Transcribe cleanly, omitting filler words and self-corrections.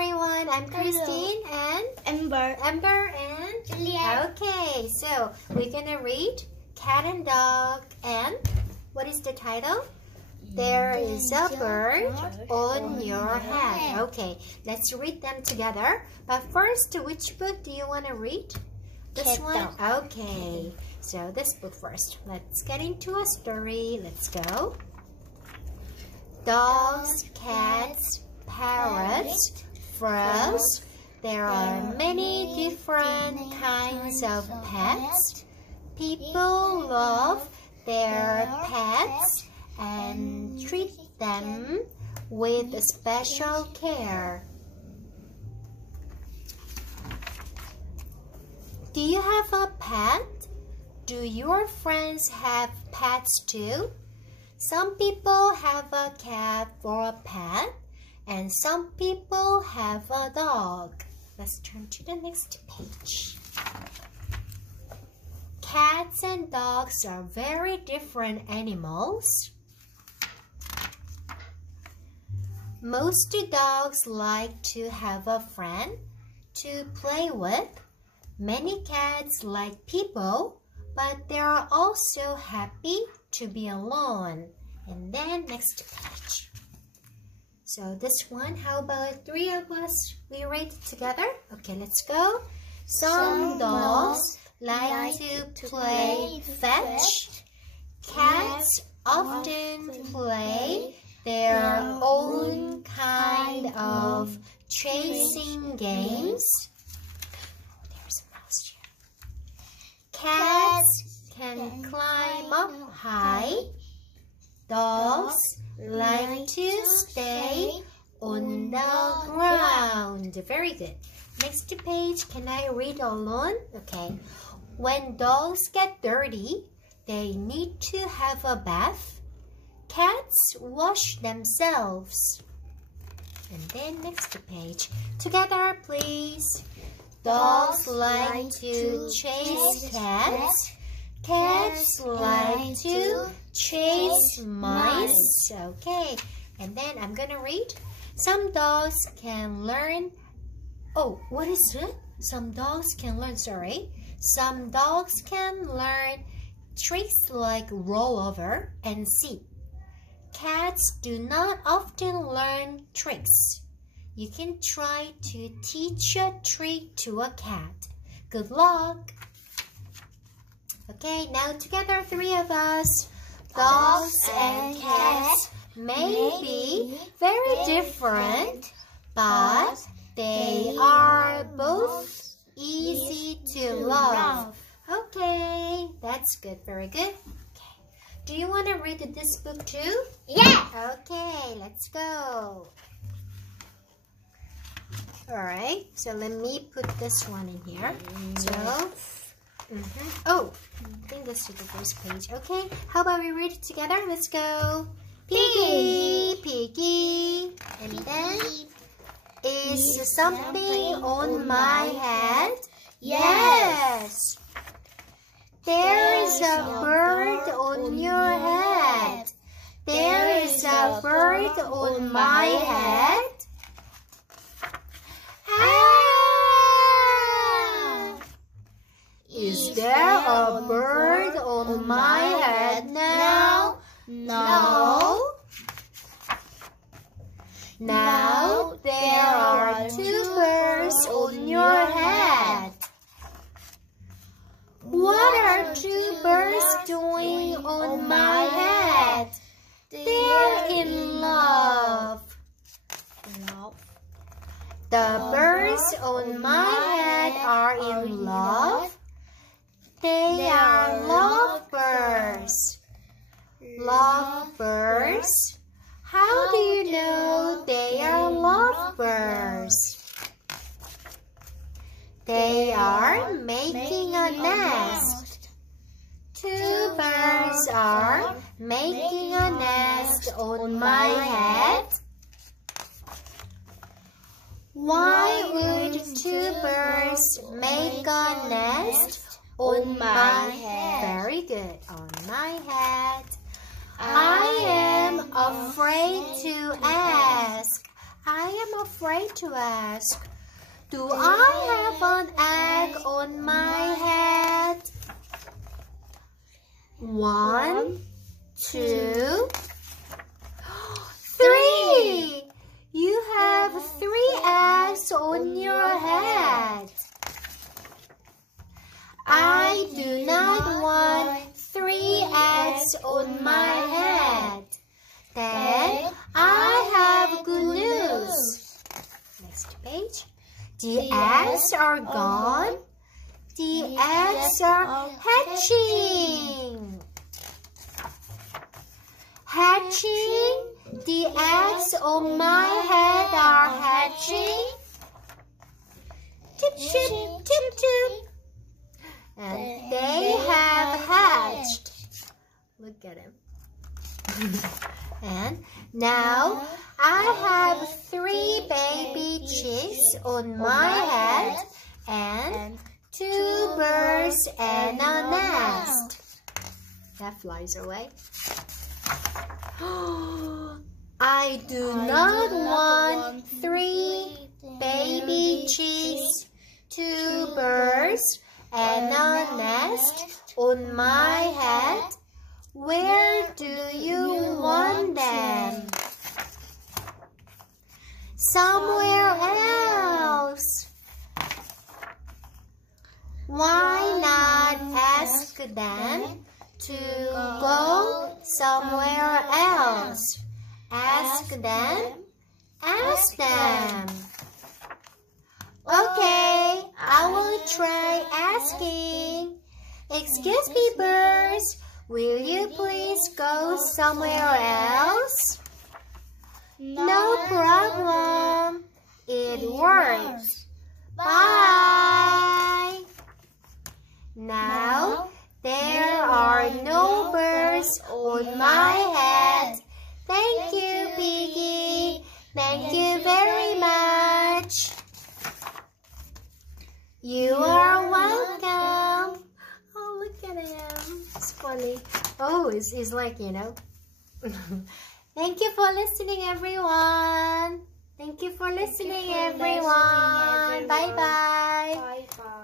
everyone. I'm Christine and Amber and Juliet. Okay, so we're gonna read Cat and Dog, and what is the title? There is a bird on your head. Okay, let's read them together. But first, which book do you want to read? This Cat one? Dog. Okay, so this book first. Let's get into a story. Let's go. Dogs, cats, parrots, frogs. There are many different kinds of pets. People love their pets and treat them with special care. Do you have a pet? Do your friends have pets too? Some people have a cat for a pet, and some people have a dog. Let's turn to the next page. Cats and dogs are very different animals. Most dogs like to have a friend to play with. Many cats like people, but they are also happy to be alone. And then next page. So this one, how about three of us? We read it together? Okay, let's go. Some dogs like to play fetch. Cats often play their own kind of chasing games. There's a mouse here. Cats can climb up high. Dogs like to stay on the ground. Very good. Next page, can I read alone? Okay. When dogs get dirty, they need to have a bath. Cats wash themselves. And then next page. Together, please. Dogs like to chase cats. Cats like to chase mice. Okay. And then I'm going to read. Some dogs can learn. Oh, what is it? Some dogs can learn, Some dogs can learn tricks like roll over and sit. Cats do not often learn tricks. You can try to teach a trick to a cat. Good luck! Okay, now together, three of us. Dogs and cats may be very different, but they are both easy to love. Okay, that's good, very good. Okay. Do you want to read this book too? Yeah. Okay, let's go. Alright, so let me put this one in here. So, oh, I think this is the first page. Okay, how about we read it together? Let's go. Piggy, piggy. And then, is something on my head? Yes. There is a bird on your head. There is a bird on my head. Is there a bird on my head now? No. Now there are two birds on your head. What are two birds doing on my head? They're in love. The birds on my head are in love. They are lovebirds. Lovebirds? How do you know they are lovebirds? They are making a nest. Two birds are making a nest on my head. Why would two birds make a nest on my head? Very good, on my head. I am afraid to ask. I I am afraid to ask. Do I have an egg on my head? 1, 2, 3. You have 3 eggs on your head. I do not want 3 eggs on my head. Then I have good news. Next page. The eggs are gone. The eggs are hatching. Hatching. The eggs on my head are hatching. Tip, tip, tip, tip. And they have hatched. Look at him. And now I have 3 baby chicks on my head and 2 birds and a nest. That flies away. I do not want 3 baby chicks, 2 birds, and a nest on my head. Where do you want them? Somewhere else. Why not ask them to go somewhere else? Ask them. Ask them. Okay, I will try asking. Excuse me, birds. Will you please go somewhere else? No problem. It works. Bye. Now, there are no birds on my head. Thank you, Piggy. Thank you very much. You are welcome. Oh, look at him. It's funny. Oh, it's like, you know. Thank you for listening, everyone. Thank you for listening, everyone. Bye-bye. Bye-bye.